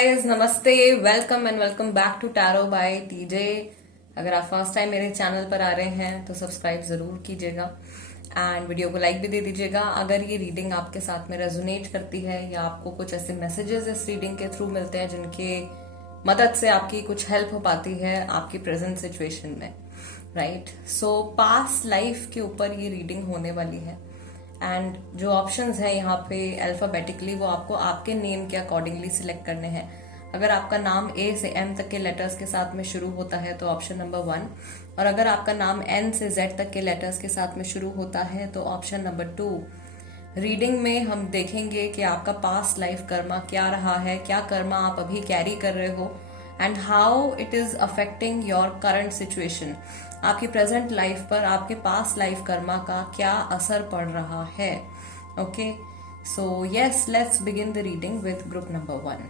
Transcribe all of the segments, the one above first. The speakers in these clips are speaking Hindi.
गाइस, नमस्ते, welcome and welcome back to tarot by TJ. अगर आप फर्स्ट टाइम मेरे चैनल पर आ रहे हैं तो सब्सक्राइब जरूर कीजिएगा एंड वीडियो को लाइक भी दे दीजिएगा। अगर ये रीडिंग आपके साथ में रेजोनेट करती है या आपको कुछ ऐसे मैसेजेस इस रीडिंग के थ्रू मिलते हैं जिनके मदद से आपकी कुछ हेल्प हो पाती है आपकी प्रेजेंट सिचुएशन में, राइट। सो पास्ट लाइफ के ऊपर ये रीडिंग होने वाली है एंड जो ऑप्शंस है यहाँ पे अल्फाबेटिकली वो आपको आपके नेम के अकॉर्डिंगली सिलेक्ट करने हैं। अगर आपका नाम ए से एम तक के लेटर्स के साथ में शुरू होता है तो ऑप्शन नंबर 1, और अगर आपका नाम एन से जेड तक के लेटर्स के साथ में शुरू होता है तो ऑप्शन नंबर 2। रीडिंग में हम देखेंगे कि आपका पास्ट लाइफ कर्मा क्या रहा है, क्या कर्मा आप अभी कैरी कर रहे हो and how it is affecting your current situation. आपकी प्रेजेंट लाइफ पर आपके पास्ट लाइफ कर्मा का क्या असर पड़ रहा है। Okay, so yes, let's begin the reading with group number 1।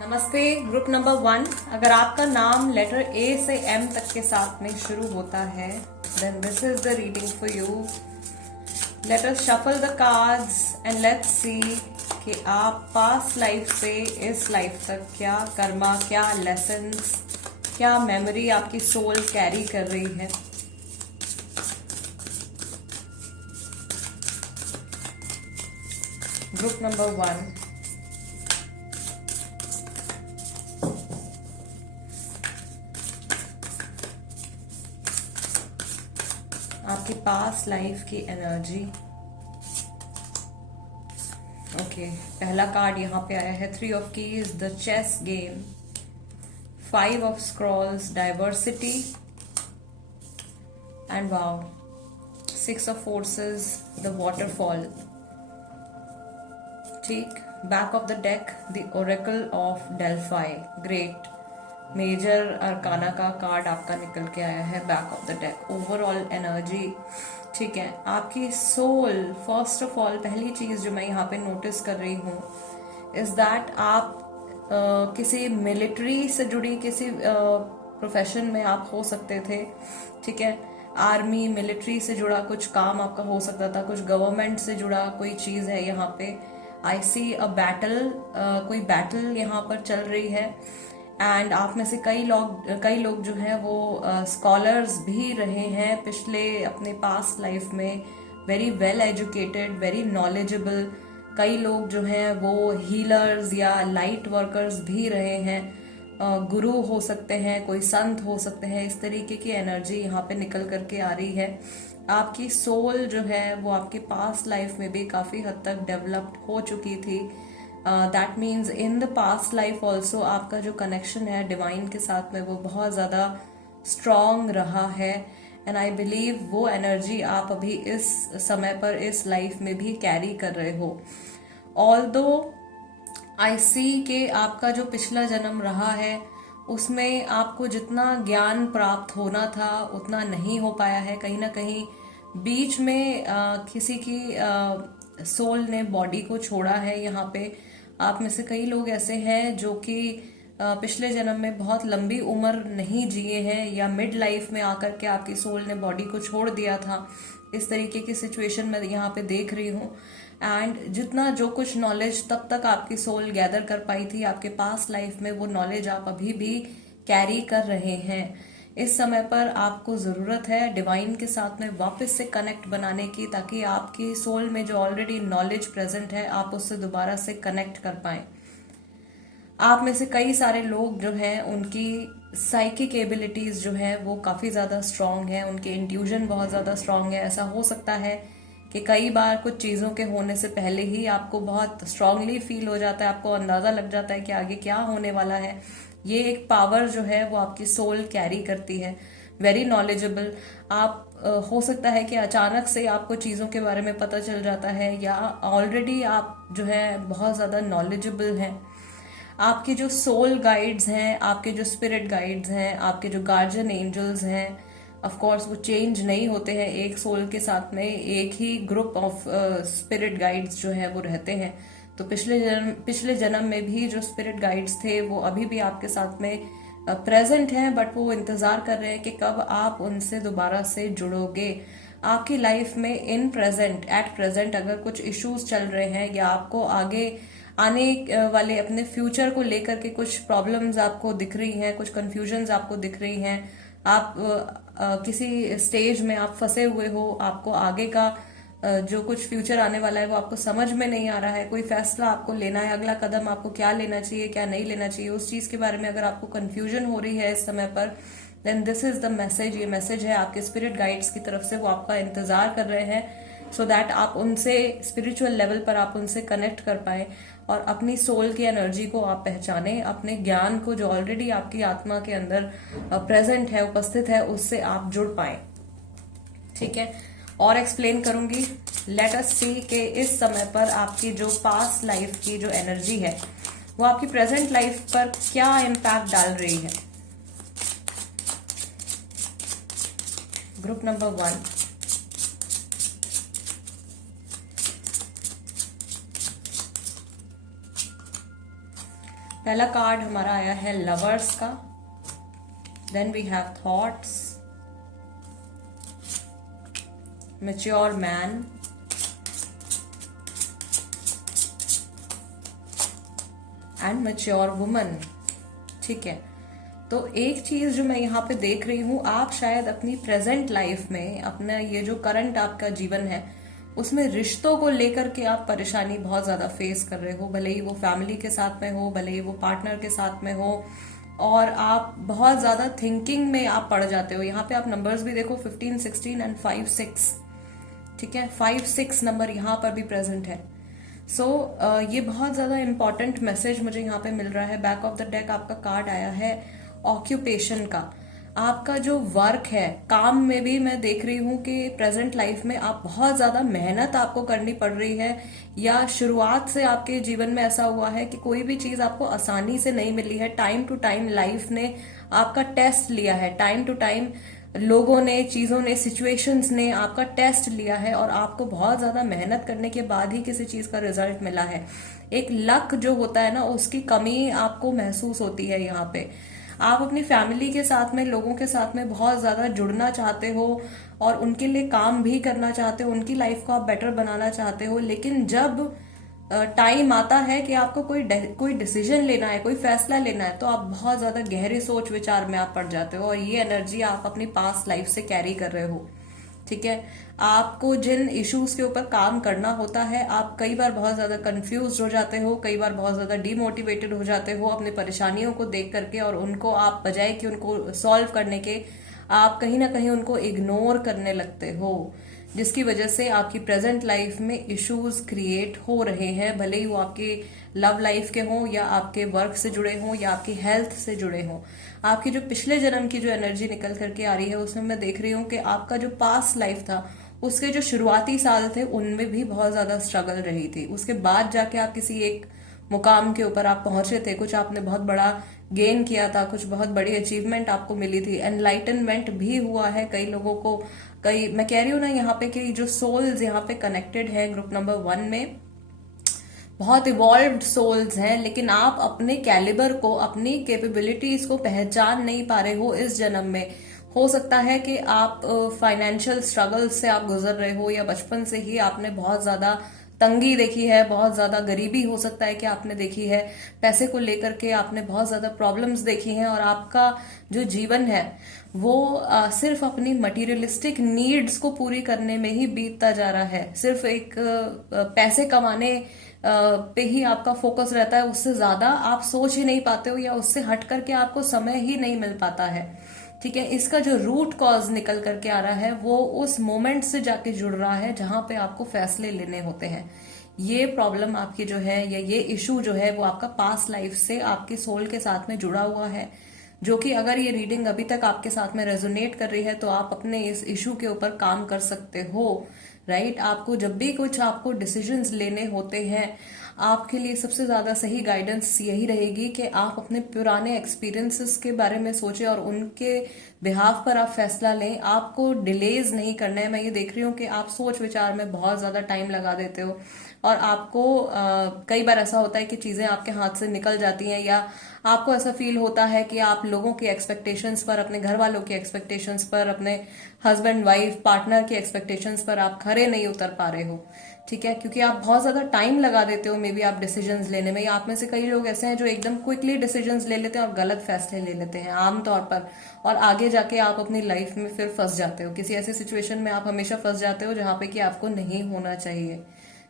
नमस्ते ग्रुप नंबर 1। अगर आपका नाम लेटर ए से एम तक के साथ में शुरू होता है then this is the reading for you. Let us shuffle the cards and let's see कि आप पास्ट लाइफ से इस लाइफ तक क्या कर्मा, क्या लेसन्स, क्या मेमोरी आपकी सोल कैरी कर रही है। Group number 1। आपकी पास्ट लाइफ की एनर्जी। ओके, पहला कार्ड यहाँ पे आया है 3 of keys, the chess game, 5 of scrolls, diversity, and wow, 6 of forces, the waterfall। ठीक, back of the deck, the oracle of Delphi, great। Major arcana का कार्ड आपका निकल के आया है back of the deck. Overall energy, ठीक है। आपकी सोल, फर्स्ट ऑफ ऑल पहली चीज जो मैं यहाँ पे नोटिस कर रही हूँ इज दैट आप किसी मिलिट्री से जुड़ी किसी प्रोफेशन में आप हो सकते थे, ठीक है। आर्मी, मिलिट्री से जुड़ा कुछ काम आपका हो सकता था, कुछ गवर्नमेंट से जुड़ा कोई चीज है यहाँ पे। आई सी अ बैटल, कोई बैटल यहाँ पर चल रही है एंड आप में से कई लोग जो हैं वो स्कॉलर्स भी रहे हैं पिछले अपने पास्ट लाइफ में, very well educated, very knowledgeable. कई लोग जो हैं वो हीलर्स या लाइट वर्कर्स भी रहे हैं, गुरु हो सकते हैं, कोई संत हो सकते हैं। इस तरीके की एनर्जी यहाँ पे निकल करके आ रही है। आपकी सोल जो है वो आपकी पास्ट लाइफ में भी काफी हद तक डेवलप्ड हो चुकी थी। That means in the past life also आपका जो कनेक्शन है डिवाइन के साथ में वो बहुत ज्यादा स्ट्रॉन्ग रहा है एंड आई बिलीव वो एनर्जी आप अभी इस समय पर इस लाइफ में भी कैरी कर रहे हो। ऑल्दो आई सी के आपका जो पिछला जन्म रहा है उसमें आपको जितना ज्ञान प्राप्त होना था उतना नहीं हो पाया है। कहीं ना कहीं बीच में किसी की सोल ने बॉडी को छोड़ा है। यहाँ पे आप में से कई लोग ऐसे हैं जो कि पिछले जन्म में बहुत लंबी उम्र नहीं जिए हैं या मिड लाइफ में आकर के आपकी सोल ने बॉडी को छोड़ दिया था। इस तरीके की सिचुएशन मैं यहाँ पे देख रही हूँ एंड जितना जो कुछ नॉलेज तब तक आपकी सोल गैदर कर पाई थी आपके पास्ट लाइफ में, वो नॉलेज आप अभी भी कैरी कर रहे हैं। इस समय पर आपको जरूरत है डिवाइन के साथ में वापस से कनेक्ट बनाने की, ताकि आपकी सोल में जो ऑलरेडी नॉलेज प्रेजेंट है आप उससे दोबारा से कनेक्ट कर पाए। आप में से कई सारे लोग जो हैं उनकी साइकिक एबिलिटीज जो है वो काफी ज्यादा स्ट्रांग है, उनके इंट्यूजन बहुत ज्यादा स्ट्रांग है। ऐसा हो सकता है कि कई बार कुछ चीजों के होने से पहले ही आपको बहुत स्ट्रांगली फील हो जाता है, आपको अंदाजा लग जाता है कि आगे क्या होने वाला है। ये एक पावर जो है वो आपकी सोल कैरी करती है, वेरी नॉलेजेबल। आप हो सकता है कि अचानक से आपको चीजों के बारे में पता चल जाता है या ऑलरेडी आप जो है बहुत ज्यादा नॉलेजेबल हैं। आपके जो सोल गाइड्स हैं, आपके जो स्पिरिट गाइड्स हैं, आपके जो गार्जियन एंजल्स हैं, ऑफ कोर्स वो चेंज नहीं होते हैं। एक सोल के साथ में एक ही ग्रुप ऑफ स्पिरिट गाइड्स जो है वो रहते हैं। तो पिछले जन्म में भी जो स्पिरिट गाइड्स थे वो अभी भी आपके साथ में प्रेजेंट हैं, बट वो इंतजार कर रहे हैं कि कब आप उनसे दोबारा से जुड़ोगे। आपकी लाइफ में एट प्रेजेंट अगर कुछ इश्यूज चल रहे हैं या आपको आगे आने वाले अपने फ्यूचर को लेकर के कुछ प्रॉब्लम्स आपको दिख रही हैं, कुछ कंफ्यूजन्स आपको दिख रही हैं। आप किसी स्टेज में आप फंसे हुए हो, आपको आगे का जो कुछ फ्यूचर आने वाला है वो आपको समझ में नहीं आ रहा है, कोई फैसला आपको लेना है, अगला कदम आपको क्या लेना चाहिए क्या नहीं लेना चाहिए, उस चीज के बारे में अगर आपको कंफ्यूजन हो रही है इस समय पर, then this is the message. ये मैसेज है आपके स्पिरिट गाइड्स की तरफ से, वो आपका इंतजार कर रहे हैं सो दैट आप उनसे स्पिरिचुअल लेवल पर आप उनसे कनेक्ट कर पाए और अपनी सोल की एनर्जी को आप पहचाने, अपने ज्ञान को जो ऑलरेडी आपकी आत्मा के अंदर प्रेजेंट है, उपस्थित है, उससे आप जुड़ पाए। ठीक है, और एक्सप्लेन करूंगी। लेट अस सी कि इस समय पर आपकी जो पास्ट लाइफ की जो एनर्जी है वो आपकी प्रेजेंट लाइफ पर क्या इम्पैक्ट डाल रही है। ग्रुप नंबर 1, पहला कार्ड हमारा आया है लवर्स का, then we have thoughts, mature man, and mature woman. ठीक है, तो एक चीज जो मैं यहाँ पे देख रही हूँ, आप शायद अपनी प्रेजेंट लाइफ में, अपना ये जो करंट आपका जीवन है उसमें रिश्तों को लेकर के आप परेशानी बहुत ज्यादा फेस कर रहे हो, भले ही वो फैमिली के साथ में हो, भले ही वो पार्टनर के साथ में हो, और आप बहुत ज्यादा थिंकिंग में आप पड़ जाते हो। यहाँ पे आप नंबर्स भी देखो 15, 16 एंड 5, 6। ठीक है, 5, 6 नंबर यहाँ पर भी प्रेजेंट है। सो ये बहुत ज्यादा इंपॉर्टेंट मैसेज मुझे यहाँ पे मिल रहा है। बैक ऑफ द डेक आपका कार्ड आया है ऑक्यूपेशन का। आपका जो वर्क है, काम में भी मैं देख रही हूँ कि प्रेजेंट लाइफ में आप बहुत ज्यादा मेहनत आपको करनी पड़ रही है, या शुरुआत से आपके जीवन में ऐसा हुआ है कि कोई भी चीज आपको आसानी से नहीं मिली है। टाइम टू टाइम लाइफ ने आपका टेस्ट लिया है, टाइम टू टाइम लोगों ने, चीजों ने, सिचुएशंस ने आपका टेस्ट लिया है, और आपको बहुत ज्यादा मेहनत करने के बाद ही किसी चीज का रिजल्ट मिला है। एक लक जो होता है ना, उसकी कमी आपको महसूस होती है यहाँ पे। आप अपनी फैमिली के साथ में, लोगों के साथ में बहुत ज्यादा जुड़ना चाहते हो और उनके लिए काम भी करना चाहते हो, उनकी लाइफ को आप बेटर बनाना चाहते हो, लेकिन जब टाइम आता है कि आपको कोई डिसीजन लेना है, कोई फैसला लेना है, तो आप बहुत ज्यादा गहरी सोच विचार में आप पड़ जाते हो, और ये एनर्जी आप अपनी पास्ट लाइफ से कैरी कर रहे हो। ठीक है, आपको जिन इश्यूज के ऊपर काम करना होता है, आप कई बार बहुत ज्यादा कंफ्यूज हो जाते हो, कई बार बहुत ज्यादा डिमोटिवेटेड हो जाते हो अपनी परेशानियों को देख करके, और उनको आप बजाय कि उनको सॉल्व करने के, आप कहीं ना कहीं उनको इग्नोर करने लगते हो, जिसकी वजह से आपकी प्रेजेंट लाइफ में इश्यूज क्रिएट हो रहे हैं, भले ही वो आपके लव लाइफ के हों, या आपके वर्क से जुड़े हों, या आपकी हेल्थ से जुड़े हों। आपकी जो पिछले जन्म की जो एनर्जी निकल करके आ रही है, उसमें मैं देख रही हूँ कि आपका जो पास्ट लाइफ था, उसके जो शुरुआती साल थे उनमें भी बहुत ज्यादा स्ट्रगल रही थी। उसके बाद जाके आप किसी एक मुकाम के ऊपर आप पहुंचे थे, कुछ आपने बहुत बड़ा गेन किया था, कुछ बहुत बड़ी अचीवमेंट आपको मिली थी, एनलाइटनमेंट भी हुआ है कई लोगों को। कई, मैं कह रही हूँ ना यहाँ पे कि जो सोल्स यहाँ पे कनेक्टेड है ग्रुप नंबर 1 में, बहुत इवॉल्व्ड सोल्स हैं, लेकिन आप अपने कैलिबर को, अपनी कैपेबिलिटीज को पहचान नहीं पा रहे हो इस जन्म में। हो सकता है कि आप फाइनेंशियल स्ट्रगल से आप गुजर रहे हो, या बचपन से ही आपने बहुत ज्यादा तंगी देखी है, बहुत ज्यादा गरीबी हो सकता है कि आपने देखी है, पैसे को लेकर के आपने बहुत ज्यादा प्रॉब्लम्स देखी हैं, और आपका जो जीवन है वो सिर्फ अपनी मटीरियलिस्टिक नीड्स को पूरी करने में ही बीतता जा रहा है। सिर्फ एक पैसे कमाने पे ही आपका फोकस रहता है, उससे ज्यादा आप सोच ही नहीं पाते हो, या उससे हट करके आपको समय ही नहीं मिल पाता है। ठीक है, इसका जो रूट कॉज निकल करके आ रहा है वो उस मोमेंट से जाके जुड़ रहा है जहां पे आपको फैसले लेने होते हैं। ये प्रॉब्लम आपकी जो है, या ये इशू जो है, वो आपका पास्ट लाइफ से आपके सोल के साथ में जुड़ा हुआ है, जो कि अगर ये रीडिंग अभी तक आपके साथ में रेजोनेट कर रही है तो आप अपने इस इशू के ऊपर काम कर सकते हो। राइट, आपको जब भी कुछ आपको डिसीजंस लेने होते हैं, आपके लिए सबसे ज्यादा सही गाइडेंस यही रहेगी कि आप अपने पुराने एक्सपीरियंसेस के बारे में सोचें और उनके बिहाफ पर आप फैसला लें। आपको डिलेज नहीं करना है। मैं ये देख रही हूँ कि आप सोच विचार में बहुत ज्यादा टाइम लगा देते हो, और आपको कई बार ऐसा होता है कि चीजें आपके हाथ से निकल जाती हैं, या आपको ऐसा फील होता है कि आप लोगों की एक्सपेक्टेशंस पर, अपने घर वालों की एक्सपेक्टेशंस पर, अपने हस्बैंड वाइफ पार्टनर की एक्सपेक्टेशंस पर आप खरे नहीं उतर पा रहे हो। ठीक है, क्योंकि आप बहुत ज्यादा टाइम लगा देते हो मे बी आप डिसीजंस लेने में, या आप में से कई लोग ऐसे हैं जो एकदम क्विकली डिसीजंस ले लेते हैं और गलत फैसले ले लेते हैं आमतौर पर, और आगे जाके आप अपनी लाइफ में फिर फंस जाते हो, किसी ऐसी सिचुएशन में आप हमेशा फंस जाते हो जहां पे कि आपको नहीं होना चाहिए।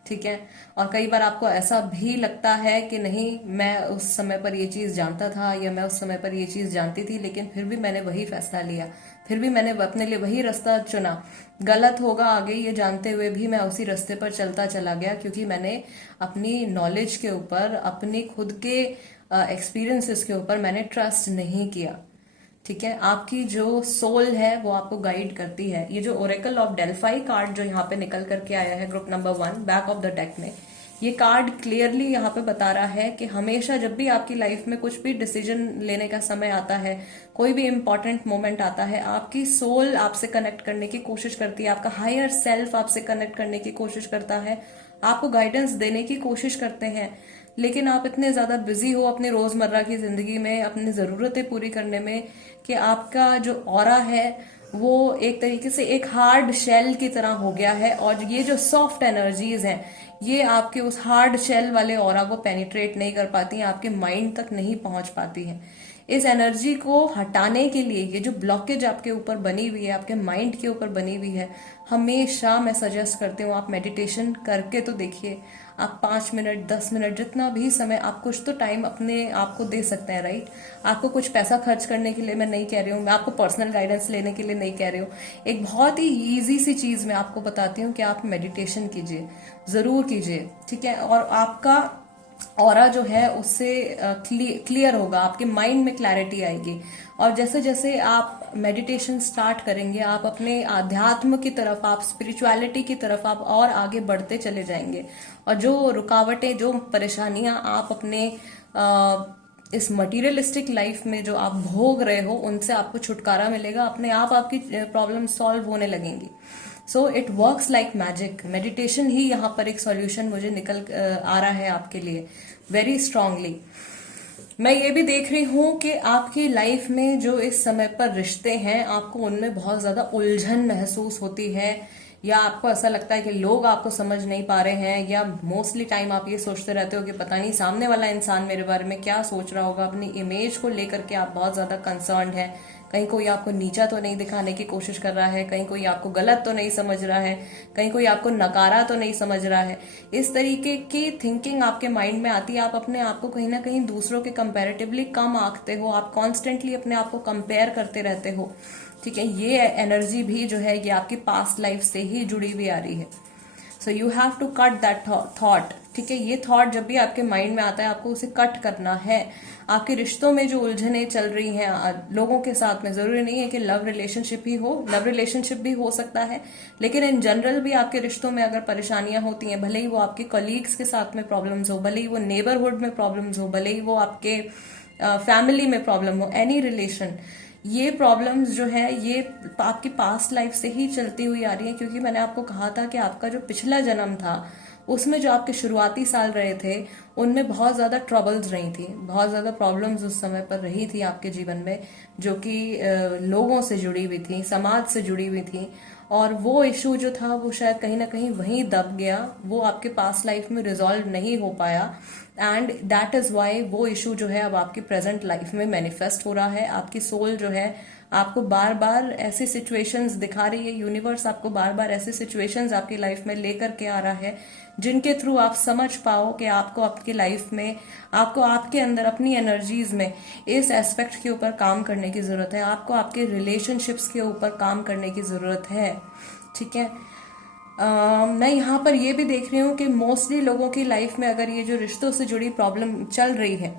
ठीक है, और कई बार आपको ऐसा भी लगता है कि नहीं, मैं उस समय पर ये चीज जानता था या मैं उस समय पर ये चीज जानती थी, लेकिन फिर भी मैंने वही फैसला लिया, फिर भी मैंने अपने लिए वही रास्ता चुना, गलत होगा आगे ये जानते हुए भी मैं उसी रास्ते पर चलता चला गया, क्योंकि मैंने अपनी नॉलेज के ऊपर, अपने खुद के एक्सपीरियंसेस के ऊपर मैंने ट्रस्ट नहीं किया। ठीक है, आपकी जो सोल है वो आपको गाइड करती है। ये जो ओरेकल ऑफ डेल्फाई कार्ड जो यहाँ पे निकल करके आया है group number 1 back of the deck में, ये कार्ड क्लियरली यहाँ पे बता रहा है कि हमेशा जब भी आपकी लाइफ में कुछ भी डिसीजन लेने का समय आता है, कोई भी इंपॉर्टेंट मोमेंट आता है, आपकी सोल आपसे कनेक्ट करने की कोशिश करती है, आपका हायर सेल्फ आपसे कनेक्ट करने की कोशिश करता है, आपको गाइडेंस देने की कोशिश करते हैं, लेकिन आप इतने ज्यादा बिजी हो अपनी रोजमर्रा की जिंदगी में, अपनी जरूरतें पूरी करने में, कि आपका जो ऑरा है वो एक तरीके से एक हार्ड शेल की तरह हो गया है, और ये जो सॉफ्ट एनर्जीज हैं ये आपके उस हार्ड शेल वाले ऑरा को पेनिट्रेट नहीं कर पाती हैं, आपके माइंड तक नहीं पहुंच पाती हैं। इस एनर्जी को हटाने के लिए, ये जो ब्लॉकेज आपके ऊपर बनी हुई है, आपके माइंड के ऊपर बनी हुई है, हमेशा मैं सजेस्ट करती हूँ आप मेडिटेशन करके तो देखिए। आप 5 मिनट 10 मिनट जितना भी समय, आप कुछ तो टाइम अपने आप को दे सकते हैं, राइट। आपको कुछ पैसा खर्च करने के लिए मैं नहीं कह रही हूँ, मैं आपको पर्सनल गाइडेंस लेने के लिए नहीं कह रही हूँ, एक बहुत ही इजी सी चीज मैं आपको बताती हूँ कि आप मेडिटेशन कीजिए, जरूर कीजिए। ठीक है, और आपका ऑरा जो है उससे क्लियर होगा, आपके माइंड में क्लैरिटी आएगी, और जैसे जैसे आप मेडिटेशन स्टार्ट करेंगे आप अपने आध्यात्म की तरफ, आप स्पिरिचुअलिटी की तरफ आप और आगे बढ़ते चले जाएंगे, और जो रुकावटें, जो परेशानियां आप अपने इस मटीरियलिस्टिक लाइफ में जो आप भोग रहे हो उनसे आपको छुटकारा मिलेगा, अपने आप आपकी प्रॉब्लम सॉल्व होने लगेंगी। So it works like magic. Meditation ही यहाँ पर एक सॉल्यूशन मुझे निकल आ रहा है आपके लिए वेरी स्ट्रांगली। मैं ये भी देख रही हूँ कि आपकी लाइफ में जो इस समय पर रिश्ते हैं, आपको उनमें बहुत ज्यादा उलझन महसूस होती है, या आपको ऐसा लगता है कि लोग आपको समझ नहीं पा रहे हैं, या मोस्टली टाइम आप ये सोचते रहते हो कि पता नहीं सामने वाला इंसान मेरे बारे में क्या सोच रहा होगा। अपनी इमेज को लेकर के आप बहुत ज्यादा कंसर्न्ड है, कहीं कोई आपको नीचा तो नहीं दिखाने की कोशिश कर रहा है, कहीं कोई आपको गलत तो नहीं समझ रहा है, कहीं कोई आपको नकारा तो नहीं समझ रहा है। इस तरीके की थिंकिंग आपके माइंड में आती है, आप अपने आप को कहीं ना कहीं दूसरों के कंपैरेटिवली कम आंकते हो, आप कॉन्स्टेंटली अपने आप को कंपेयर करते रहते हो। ठीक है, ये एनर्जी भी जो है ये आपकी पास्ट लाइफ से ही जुड़ी हुई आ रही है। So you have to cut that thought. ठीक है, ये थॉट जब भी आपके माइंड में आता है आपको उसे कट करना है। आपके रिश्तों में जो उलझने चल रही हैं लोगों के साथ में, जरूरी नहीं है कि लव रिलेशनशिप ही हो, लव रिलेशनशिप भी हो सकता है, लेकिन इन जनरल भी आपके रिश्तों में अगर परेशानियां होती हैं, भले ही वो आपके कलीग्स के साथ में प्रॉब्लम्स हो, भले ही वो नेबरहुड में प्रॉब्लम्स हो, भले ही वो आपके फैमिली में प्रॉब्लम हो, एनी रिलेशन, ये प्रॉब्लम्स जो है ये आपकी पास्ट लाइफ से ही चलती हुई आ रही है। क्योंकि मैंने आपको कहा था कि आपका जो पिछला जन्म था उसमें जो आपके शुरुआती साल रहे थे उनमें बहुत ज्यादा ट्रबल्स रही थी, बहुत ज्यादा प्रॉब्लम्स उस समय पर रही थी आपके जीवन में, जो कि लोगों से जुड़ी हुई थी, समाज से जुड़ी हुई थी, और वो इशू जो था वो शायद कहीं ना कहीं वहीं दब गया, वो आपके पास्ट लाइफ में रिजॉल्व नहीं हो पाया, एंड दैट इज वाई वो इशू जो है अब आपकी प्रेजेंट लाइफ में मैनिफेस्ट हो रहा है। आपकी सोल जो है आपको बार बार ऐसी सिचुएशंस दिखा रही है, यूनिवर्स आपको बार बार ऐसी सिचुएशंस आपकी लाइफ में लेकर के आ रहा है जिनके थ्रू आप समझ पाओ कि आपको आपकी लाइफ में, आपको आपके अंदर अपनी एनर्जीज में इस एस्पेक्ट के ऊपर काम करने की जरूरत है, आपको आपके रिलेशनशिप्स के ऊपर काम करने की जरूरत है। ठीक है, मैं यहाँ पर ये भी देख रही हूँ कि मोस्टली लोगों की लाइफ में अगर ये जो रिश्तों से जुड़ी प्रॉब्लम चल रही है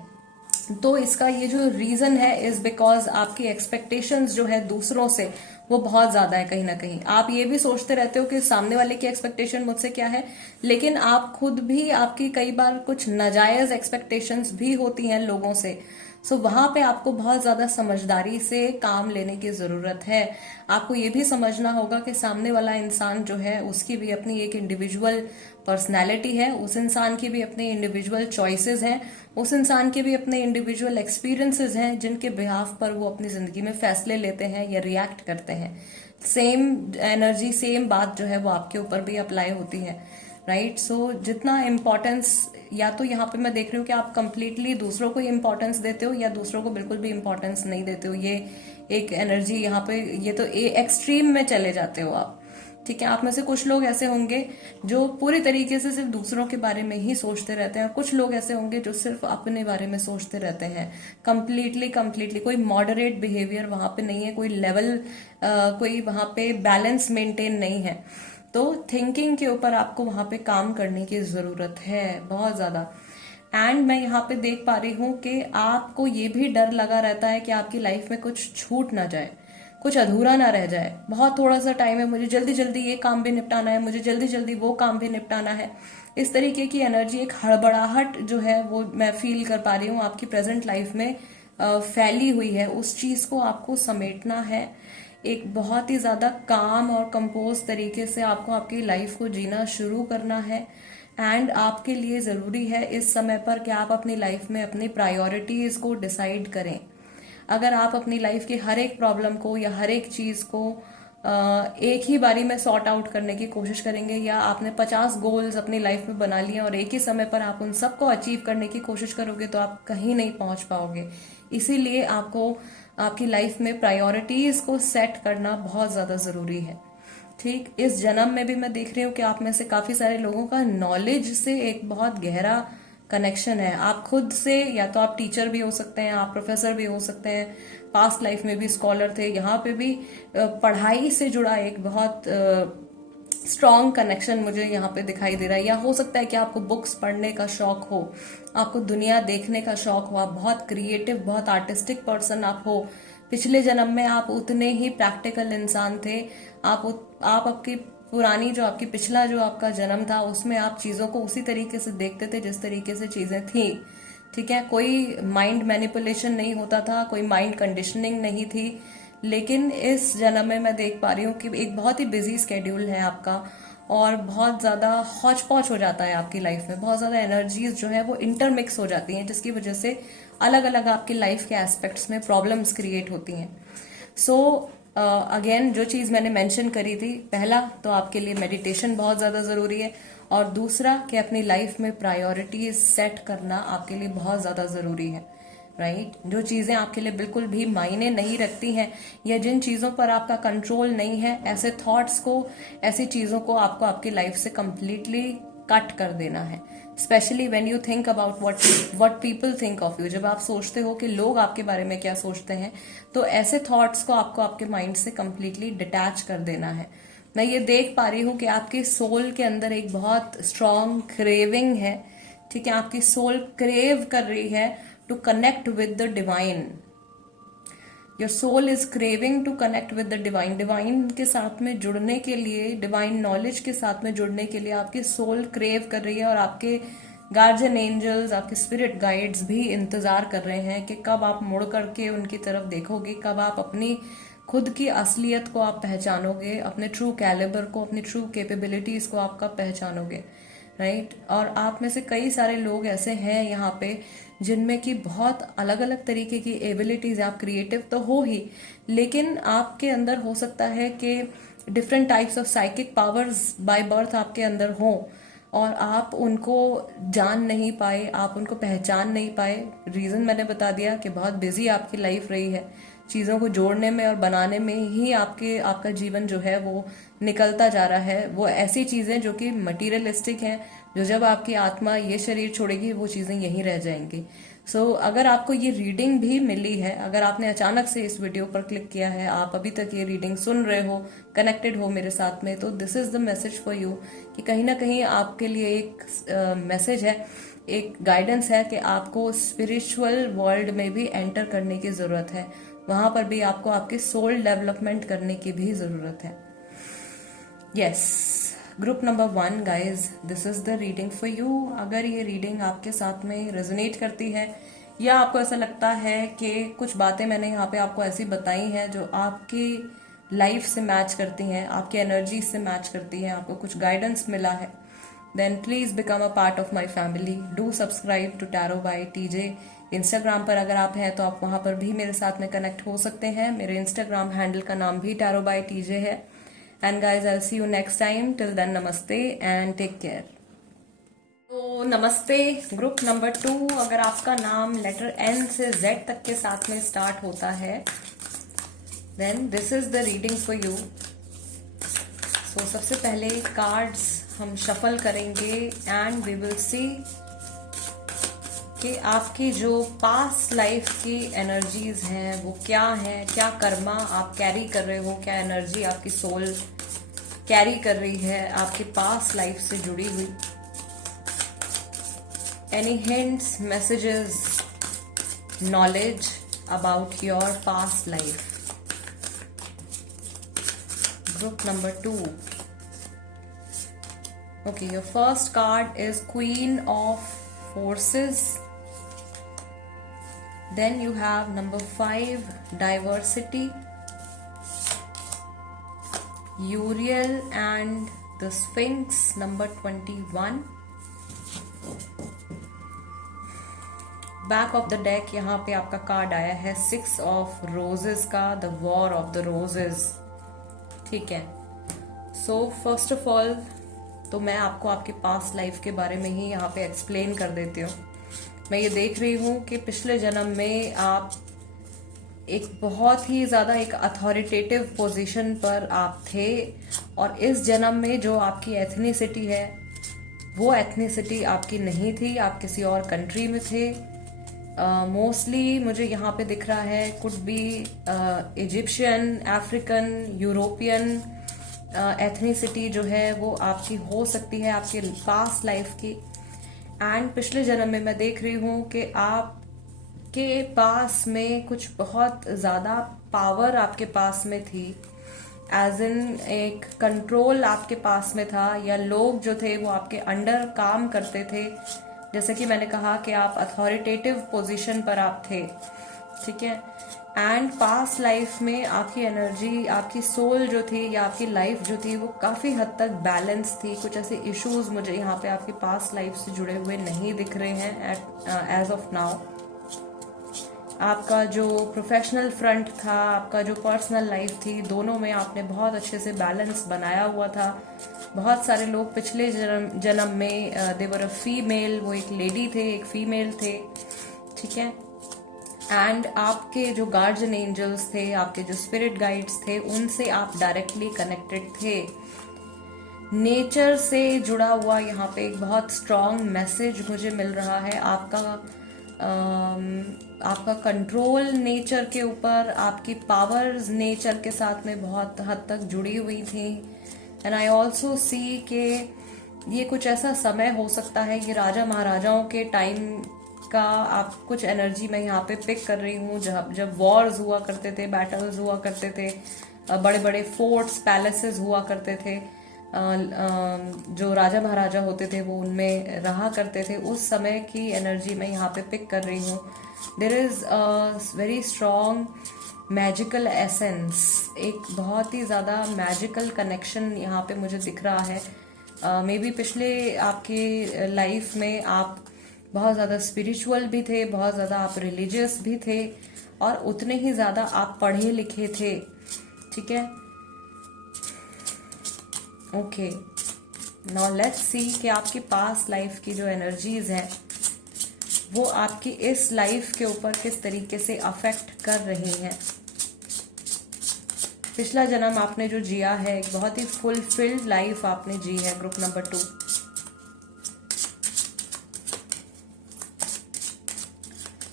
तो इसका ये जो रीजन है इज बिकॉज आपकी एक्सपेक्टेशंस जो है दूसरों से वो बहुत ज्यादा है। कहीं ना कहीं आप ये भी सोचते रहते हो कि सामने वाले की एक्सपेक्टेशन मुझसे क्या है, लेकिन आप खुद भी, आपकी कई बार कुछ नाजायज एक्सपेक्टेशंस भी होती हैं लोगों से। सो वहां पे आपको बहुत ज्यादा समझदारी से काम लेने की जरूरत है। आपको ये भी समझना होगा कि सामने वाला इंसान जो है उसकी भी अपनी एक इंडिविजुअल पर्सनैलिटी है, उस इंसान की भी अपने इंडिविजुअल चॉइसेस हैं, उस इंसान के भी अपने इंडिविजुअल एक्सपीरियंसेस हैं जिनके बिहाफ पर वो अपनी जिंदगी में फैसले लेते हैं या रिएक्ट करते हैं। सेम एनर्जी, सेम बात जो है वो आपके ऊपर भी अप्लाई होती है। राइट। सो जितना इम्पोर्टेंस, या तो यहाँ पे मैं देख रही हूँ कि आप कंप्लीटली दूसरों को इम्पोर्टेंस देते हो या दूसरों को बिल्कुल भी इम्पोर्टेंस नहीं देते हो। ये एक एनर्जी यहाँ पे, ये तो एक्सट्रीम में चले जाते हो आप, ठीक है। आप में से कुछ लोग ऐसे होंगे जो पूरी तरीके से सिर्फ दूसरों के बारे में ही सोचते रहते हैं, और कुछ लोग ऐसे होंगे जो सिर्फ अपने बारे में सोचते रहते हैं। कंप्लीटली कोई मॉडरेट बिहेवियर वहां पे नहीं है, कोई लेवल, कोई वहां पे बैलेंस मेंटेन नहीं है। तो थिंकिंग के ऊपर आपको वहां पे काम करने की जरूरत है बहुत ज्यादा। एंड मैं यहाँ पे देख पा रही हूँ कि आपको ये भी डर लगा रहता है कि आपकी लाइफ में कुछ छूट ना जाए, कुछ अधूरा ना रह जाए। बहुत थोड़ा सा टाइम है, मुझे जल्दी जल्दी ये काम भी निपटाना है, मुझे जल्दी जल्दी वो काम भी निपटाना है। इस तरीके की एनर्जी, एक हड़बड़ाहट जो है वो मैं फील कर पा रही हूँ आपकी प्रेजेंट लाइफ में फैली हुई है। उस चीज को आपको समेटना है, एक बहुत ही ज्यादा काम और कंपोज तरीके से आपको आपकी लाइफ को जीना शुरू करना है। एंड आपके लिए जरूरी है इस समय पर कि आप अपनी लाइफ में अपनी प्रायोरिटीज को डिसाइड करें। अगर आप अपनी लाइफ की हर एक प्रॉब्लम को या हर एक चीज को एक ही बारी में सॉर्ट आउट करने की कोशिश करेंगे, या आपने 50 गोल्स अपनी लाइफ में बना लिए और एक ही समय पर आप उन सबको अचीव करने की कोशिश करोगे, तो आप कहीं नहीं पहुंच पाओगे। इसीलिए आपको आपकी लाइफ में प्रायोरिटीज को सेट करना बहुत ज्यादा जरूरी है, ठीक। इस जन्म में भी मैं देख रही हूँ कि आप में से काफी सारे लोगों का नॉलेज से एक बहुत गहरा कनेक्शन है। आप खुद से, या तो आप टीचर भी हो सकते हैं, आप प्रोफेसर भी हो सकते हैं, पास्ट लाइफ में भी स्कॉलर थे, यहाँ पे भी पढ़ाई से जुड़ा एक बहुत स्ट्रॉन्ग कनेक्शन मुझे यहाँ पे दिखाई दे रहा है। या हो सकता है कि आपको बुक्स पढ़ने का शौक हो, आपको दुनिया देखने का शौक हो, आप बहुत क्रिएटिव, बहुत आर्टिस्टिक पर्सन आप हो। पिछले जन्म में आप उतने ही प्रैक्टिकल इंसान थे। आप आपकी पुरानी जो आपकी पिछला जो आपका जन्म था उसमें आप चीजों को उसी तरीके से देखते थे जिस तरीके से चीजें थी, ठीक है। कोई माइंड मैनिपुलेशन नहीं होता था, कोई माइंड कंडीशनिंग नहीं थी। लेकिन इस जन्म में मैं देख पा रही हूँ कि एक बहुत ही बिजी स्केड्यूल है आपका, और बहुत ज्यादा हौच पौच हो जाता है आपकी लाइफ में, बहुत ज्यादा एनर्जीज जो है वो इंटरमिक्स हो जाती हैं, जिसकी वजह से अलग अलग आपकी लाइफ के एस्पेक्ट्स में प्रॉब्लम्स क्रिएट होती हैं। सो अगेन जो चीज मैंने मेंशन करी थी, पहला तो आपके लिए मेडिटेशन बहुत ज्यादा जरूरी है, और दूसरा कि अपनी लाइफ में प्रायोरिटीज सेट करना आपके लिए बहुत ज्यादा जरूरी है, राइट। जो चीजें आपके लिए बिल्कुल भी मायने नहीं रखती हैं, या जिन चीजों पर आपका कंट्रोल नहीं है, ऐसे थॉट्स को, ऐसी चीजों को आपको आपकी लाइफ से कंप्लीटली कट कर देना है। Specially when you think about what people think of you, जब आप सोचते हो कि लोग आपके बारे में क्या सोचते हैं, तो ऐसे थॉट्स को आपको आपके माइंड से कंप्लीटली डिटैच कर देना है। मैं ये देख पा रही हूँ कि आपकी सोल के अंदर एक बहुत स्ट्रॉन्ग क्रेविंग है, ठीक है। आपकी सोल क्रेव कर रही है to connect with the divine. Your soul is craving to connect with the divine. Divine के साथ में जुड़ने के लिए, डिवाइन नॉलेज के साथ में जुड़ने के लिए आपकी सोल क्रेव कर रही है, और आपके गार्जियन एंजल्स, आपके स्पिरिट गाइड्स भी इंतजार कर रहे हैं कि कब आप मुड़ करके उनकी तरफ देखोगे, कब आप अपनी खुद की असलियत को आप पहचानोगे, अपने ट्रू कैलिबर को, अपनी ट्रू कैपेबिलिटीज को आप कब पहचानोगे, राइट। और आप में से कई सारे लोग ऐसे हैं यहाँ पे जिनमें की बहुत अलग अलग तरीके की एबिलिटीज, आप क्रिएटिव तो हो ही, लेकिन आपके अंदर हो सकता है कि different types of psychic powers by birth आपके अंदर हो, और आप उनको जान नहीं पाए, आप उनको पहचान नहीं पाए। रीजन मैंने बता दिया कि बहुत बिजी आपकी लाइफ रही है, चीजों को जोड़ने में और बनाने में ही आपका जीवन जो है वो निकलता जा रहा है। वो ऐसी चीजें जो कि मटीरियलिस्टिक हैं, जो जब आपकी आत्मा ये शरीर छोड़ेगी वो चीजें यहीं रह जाएंगी। अगर आपको ये रीडिंग भी मिली है, अगर आपने अचानक से इस वीडियो पर क्लिक किया है, आप अभी तक ये रीडिंग सुन रहे हो, कनेक्टेड हो मेरे साथ में, तो this is the message for you कि कहीं ना कहीं आपके लिए एक मैसेज है, एक गाइडेंस है कि आपको स्पिरिचुअल वर्ल्ड में भी एंटर करने की जरूरत है। वहां पर भी आपको आपके सोल डेवलपमेंट करने की भी जरूरत है। Yes, group number 1 guys, this is the reading for you. अगर ये रीडिंग आपके साथ में रेजोनेट करती है, या आपको ऐसा लगता है कि कुछ बातें मैंने यहाँ पे आपको ऐसी बताई हैं जो आपकी लाइफ से मैच करती हैं, आपकी एनर्जी से मैच करती हैं, आपको कुछ गाइडेंस मिला है, then please become a part of my family. Do subscribe to tarot by TJ. Instagram पर अगर आप हैं तो आप वहां पर भी मेरे साथ में कनेक्ट हो सकते हैं। मेरे इंस्टाग्राम हैंडल का नाम भी टैरो बाय टीजे है। And guys, I will see you next time. Till then, नमस्ते एंड टेक केयर। नमस्ते। ग्रुप नंबर 2, अगर आपका नाम लेटर एन से जेड तक के साथ में स्टार्ट होता है then this is the reading for you. So सबसे पहले कार्ड्स हम शफल करेंगे एंड वी विल सी कि आपकी जो पास्ट लाइफ की एनर्जीज हैं वो क्या है, क्या कर्मा आप कैरी कर रहे हो, क्या एनर्जी आपकी सोल कैरी कर रही है आपकी पास्ट लाइफ से जुड़ी हुई। Any hints, messages, knowledge about your past life? Group number 2. Okay, your first card is Queen of Forces. Then you have number 5, Diversity, Uriel and the Sphinx, number 21. Back of the deck यहाँ पे आपका कार्ड आया है 6 ऑफ रोजेस का, the war of the roses. ठीक है, सो फर्स्ट ऑफ ऑल तो मैं आपको आपकी पास्ट लाइफ के बारे में ही यहाँ पे एक्सप्लेन कर देती हूँ। मैं ये देख रही हूँ कि पिछले जन्म में आप एक बहुत ही ज्यादा एक अथॉरिटेटिव पोजीशन पर आप थे, और इस जन्म में जो आपकी एथनिसिटी है वो एथनिसिटी आपकी नहीं थी, आप किसी और कंट्री में थे। मोस्टली मुझे यहाँ पे दिख रहा है could be Egyptian, African, European ethnicity जो है वो आपकी हो सकती है आपके पास्ट लाइफ की। एंड पिछले जन्म में मैं देख रही हूँ कि आपके पास में कुछ बहुत ज्यादा पावर आपके पास में थी, एज इन एक कंट्रोल आपके पास में था, या लोग जो थे वो आपके अंडर काम करते थे। जैसे कि मैंने कहा कि आप अथॉरिटेटिव पोजीशन पर आप थे। ठीक है, एंड पास्ट लाइफ में आपकी एनर्जी, आपकी सोल जो थी या आपकी लाइफ जो थी वो काफी हद तक बैलेंस थी। कुछ ऐसे इश्यूज मुझे यहाँ पे आपकी पास्ट लाइफ से जुड़े हुए नहीं दिख रहे हैं एज ऑफ नाउ। आपका जो प्रोफेशनल फ्रंट था, आपका जो पर्सनल लाइफ थी, दोनों में आपने बहुत अच्छे से बैलेंस बनाया हुआ था। बहुत सारे लोग पिछले जन्म में देवर अ फीमेल, वो एक लेडी थे, एक फीमेल थे। ठीक है, एंड आपके जो गार्जियन एंजल्स थे, आपके जो स्पिरिट गाइड्स थे, उनसे आप डायरेक्टली कनेक्टेड थे। नेचर से जुड़ा हुआ यहाँ पे एक बहुत स्ट्रॉन्ग मैसेज मुझे मिल रहा है। आपका कंट्रोल नेचर के ऊपर, आपकी पावर्स नेचर के साथ में बहुत हद तक जुड़ी हुई थी। एंड आई ऑल्सो सी के ये कुछ ऐसा समय हो सकता है, ये राजा महाराजाओं के टाइम का आप कुछ एनर्जी मैं यहाँ पे पिक कर रही हूँ, जब वॉर्स हुआ करते थे, बैटल्स हुआ करते थे, बड़े बड़े फोर्ट्स, पैलेसेस हुआ करते थे, जो राजा महाराजा होते थे वो उनमें रहा करते थे। उस समय की एनर्जी मैं यहाँ पे पिक कर रही हूँ। There is very strong magical essence, एक बहुत ही ज्यादा मैजिकल कनेक्शन यहाँ पे मुझे दिख रहा है। मे बी पिछले आपकी लाइफ में आप बहुत ज्यादा स्पिरिचुअल भी थे, बहुत ज्यादा आप रिलीजियस भी थे, और उतने ही ज्यादा आप पढ़े लिखे थे। ठीक है, ओके, नाउ लेट्स सी कि आपकी पास्ट लाइफ की जो एनर्जीज हैं वो आपकी इस लाइफ के ऊपर किस तरीके से अफेक्ट कर रही हैं। पिछला जन्म आपने जो जिया है, एक बहुत ही फुलफिल्ड लाइफ आपने जी है, ग्रुप नंबर 2।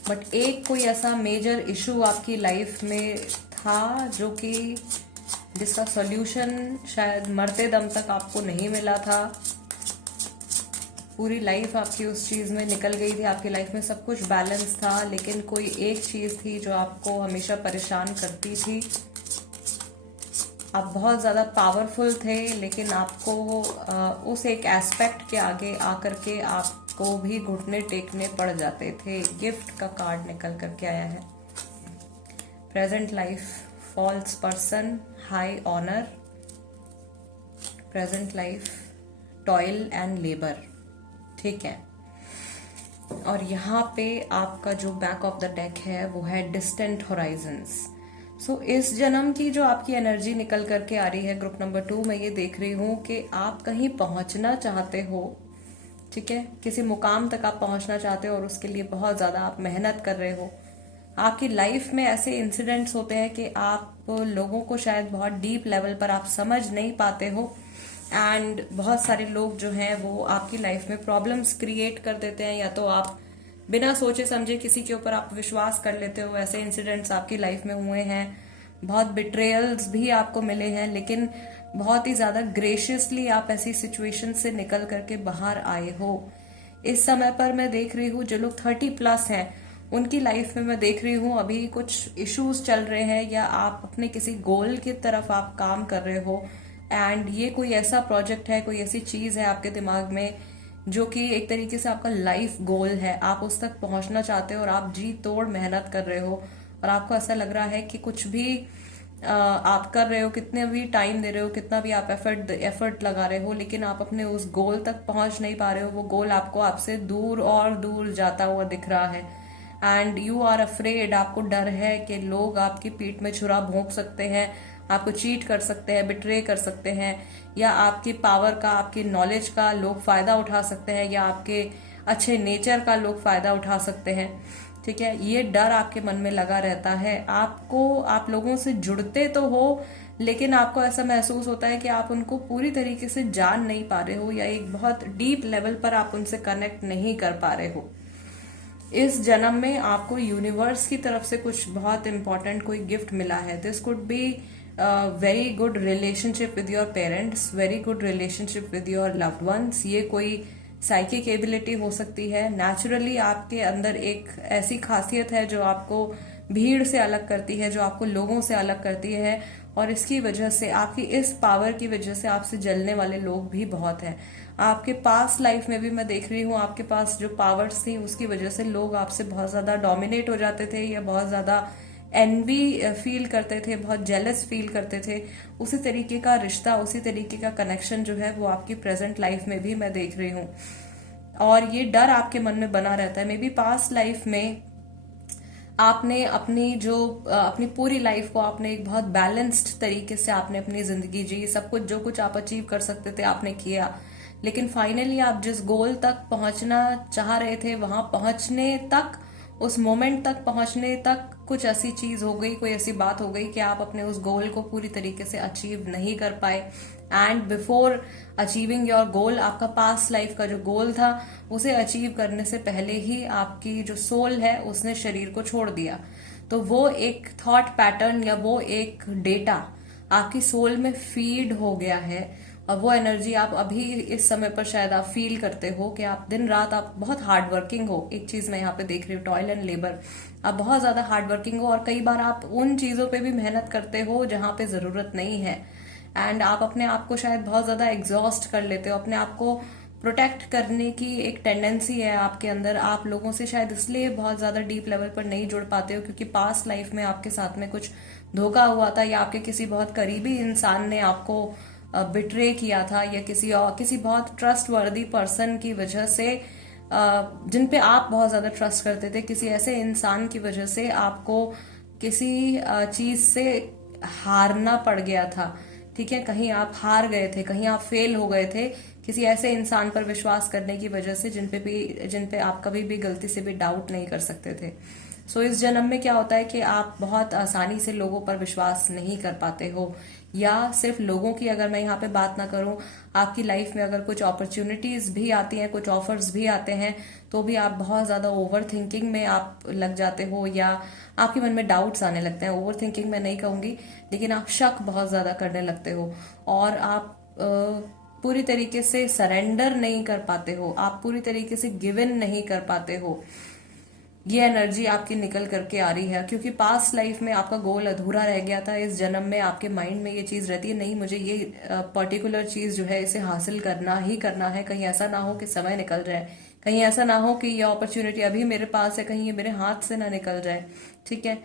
बट एक कोई ऐसा मेजर इशू आपकी लाइफ में था जो कि जिसका सॉल्यूशन शायद मरते दम तक आपको नहीं मिला था। पूरी लाइफ आपकी उस चीज में निकल गई थी, आपकी लाइफ में सब कुछ बैलेंस था, लेकिन कोई एक चीज थी जो आपको हमेशा परेशान करती थी। आप बहुत ज्यादा पावरफुल थे, लेकिन आपको उस एक एस्पेक्ट के आगे आकर के आपको भी घुटने टेकने पड़ जाते थे। गिफ्ट का कार्ड निकल करके आया है। Present life, false person, high honour. Present life, toil and labour. ठीक है, और यहाँ पे आपका जो बैक ऑफ द डेक है वो है डिस्टेंट होराइजन्स। सो इस जन्म की जो आपकी एनर्जी निकल करके आ रही है ग्रुप नंबर 2, मैं ये देख रही हूँ कि आप कहीं पहुंचना चाहते हो। ठीक है, किसी मुकाम तक आप पहुंचना चाहते हो और उसके लिए बहुत ज्यादा आप मेहनत कर रहे हो। आपकी लाइफ में ऐसे इंसिडेंट्स होते हैं कि आप लोगों को शायद बहुत डीप लेवल पर आप समझ नहीं पाते हो, एंड बहुत सारे लोग जो हैं वो आपकी लाइफ में प्रॉब्लम्स क्रिएट कर देते हैं, या तो आप बिना सोचे समझे किसी के ऊपर आप विश्वास कर लेते हो। ऐसे इंसिडेंट्स आपकी लाइफ में हुए हैं, बहुत बिट्रेयल्स भी आपको मिले हैं, लेकिन बहुत ही ज्यादा ग्रेशियसली आप ऐसी सिचुएशन से निकल करके बाहर आए हो। इस समय पर मैं देख रही हूँ जो लोग 30+ हैं उनकी लाइफ में मैं देख रही हूँ अभी कुछ इश्यूज चल रहे हैं, या आप अपने किसी गोल की तरफ आप काम कर रहे हो, एंड ये कोई ऐसा प्रोजेक्ट है, कोई ऐसी चीज है आपके दिमाग में जो कि एक तरीके से आपका लाइफ गोल है। आप उस तक पहुंचना चाहते हो और आप जी तोड़ मेहनत कर रहे हो, और आपको ऐसा लग रहा है कि कुछ भी आप कर रहे हो, कितने भी टाइम दे रहे हो, कितना भी आप एफर्ट लगा रहे हो, लेकिन आप अपने उस गोल तक पहुंच नहीं पा रहे हो। वो गोल आपको आपसे दूर और दूर जाता हुआ दिख रहा है, एंड यू आर अफ्रेड। आपको डर है कि लोग आपकी पीठ में छुरा भोंक सकते हैं, आपको चीट कर सकते हैं, बिट्रे कर सकते हैं, या आपकी पावर का, आपकी नॉलेज का लोग फायदा उठा सकते हैं, या आपके अच्छे नेचर का लोग फायदा उठा सकते हैं। ठीक है, ये डर आपके मन में लगा रहता है। आप लोगों से जुड़ते तो हो, लेकिन आपको ऐसा महसूस होता है कि आप उनको पूरी तरीके से जान नहीं पा रहे हो, या एक बहुत डीप लेवल पर आप उनसे कनेक्ट नहीं कर पा रहे हो। इस जन्म में आपको यूनिवर्स की तरफ से कुछ बहुत इंपॉर्टेंट कोई गिफ्ट मिला है। This could be very good relationship with your parents, very good relationship with your loved ones. ये कोई साइकिक एबिलिटी हो सकती है। नेचुरली आपके अंदर एक ऐसी खासियत है जो आपको भीड़ से अलग करती है, जो आपको लोगों से अलग करती है, और इसकी वजह से, आपकी इस पावर की वजह से आपसे जलने वाले लोग भी बहुत हैं। आपके पास लाइफ में भी मैं देख रही हूँ आपके पास जो पावर्स थी उसकी वजह से लोग आपसे बहुत ज्यादा डोमिनेट हो जाते थे, या बहुत ज्यादा एनवी फील करते थे, बहुत जेलस फील करते थे। उसी तरीके का रिश्ता, उसी तरीके का कनेक्शन जो है वो आपकी प्रेजेंट लाइफ में भी मैं देख रही हूँ, और ये डर आपके मन में बना रहता है। मे बी पास्ट लाइफ में आपने अपनी पूरी लाइफ को आपने एक बहुत बैलेंस्ड तरीके से आपने अपनी जिंदगी जी, सब कुछ जो कुछ आप अचीव कर सकते थे आपने किया, लेकिन फाइनली आप जिस गोल तक पहुंचना चाह रहे थे वहां पहुंचने तक, उस मोमेंट तक पहुंचने तक कुछ ऐसी चीज हो गई, कोई ऐसी बात हो गई कि आप अपने उस गोल को पूरी तरीके से अचीव नहीं कर पाए। And before achieving your goal, आपका पास्ट लाइफ का जो गोल था उसे अचीव करने से पहले ही आपकी जो सोल है उसने शरीर को छोड़ दिया। तो वो एक थॉट पैटर्न या वो एक डेटा आपकी सोल में फीड हो गया है, और वो एनर्जी आप अभी इस समय पर शायद आप फील करते हो कि आप दिन रात आप बहुत हार्ड वर्किंग हो। एक चीज मैं यहाँ पे देख रही हूँ, टॉयल एंड लेबर, आप बहुत ज्यादा हार्ड वर्किंग हो, और कई बार आप उन चीजों पे भी मेहनत करते हो जहां पे जरूरत नहीं है, एंड आप अपने आप को शायद बहुत ज्यादा एग्जॉस्ट कर लेते हो। अपने आप को प्रोटेक्ट करने की एक टेंडेंसी है आपके अंदर। आप लोगों से शायद इसलिए बहुत ज्यादा डीप लेवल पर नहीं जुड़ पाते हो क्योंकि पास्ट लाइफ में आपके साथ में कुछ धोखा हुआ था, या आपके किसी बहुत करीबी इंसान ने आपको बिट्रे किया था, या किसी बहुत ट्रस्ट वर्दी पर्सन की वजह से, जिन पे आप बहुत ज्यादा ट्रस्ट करते थे, किसी ऐसे इंसान की वजह से आपको किसी चीज से हारना पड़ गया था। ठीक है, कहीं आप हार गए थे, कहीं आप फेल हो गए थे किसी ऐसे इंसान पर विश्वास करने की वजह से जिन पे आप कभी भी गलती से भी डाउट नहीं कर सकते थे। सो इस जन्म में क्या होता है कि आप बहुत आसानी से लोगों पर विश्वास नहीं कर पाते हो, या सिर्फ लोगों की अगर मैं यहाँ पे बात ना करूं, आपकी लाइफ में अगर कुछ अपॉर्चुनिटीज भी आती हैं, कुछ ऑफर्स भी आते हैं, तो भी आप बहुत ज्यादा ओवर थिंकिंग में आप लग जाते हो, या आपके मन में डाउट्स आने लगते हैं। ओवर थिंकिंग मैं नहीं कहूंगी, लेकिन आप शक बहुत ज्यादा करने लगते हो, और आप पूरी तरीके से सरेंडर नहीं कर पाते हो, आप पूरी तरीके से गिव इन नहीं कर पाते हो। ये एनर्जी आपकी निकल करके आ रही है क्योंकि पास्ट लाइफ में आपका गोल अधूरा रह गया था। इस जन्म में आपके माइंड में ये चीज रहती है, नहीं मुझे ये पर्टिकुलर चीज जो है इसे हासिल करना ही करना है। कहीं ऐसा ना हो कि समय निकल जाए, कहीं ऐसा ना हो कि ये अपॉर्चुनिटी अभी मेरे पास है, कहीं ये मेरे हाथ से ना निकल जाए। ठीक है,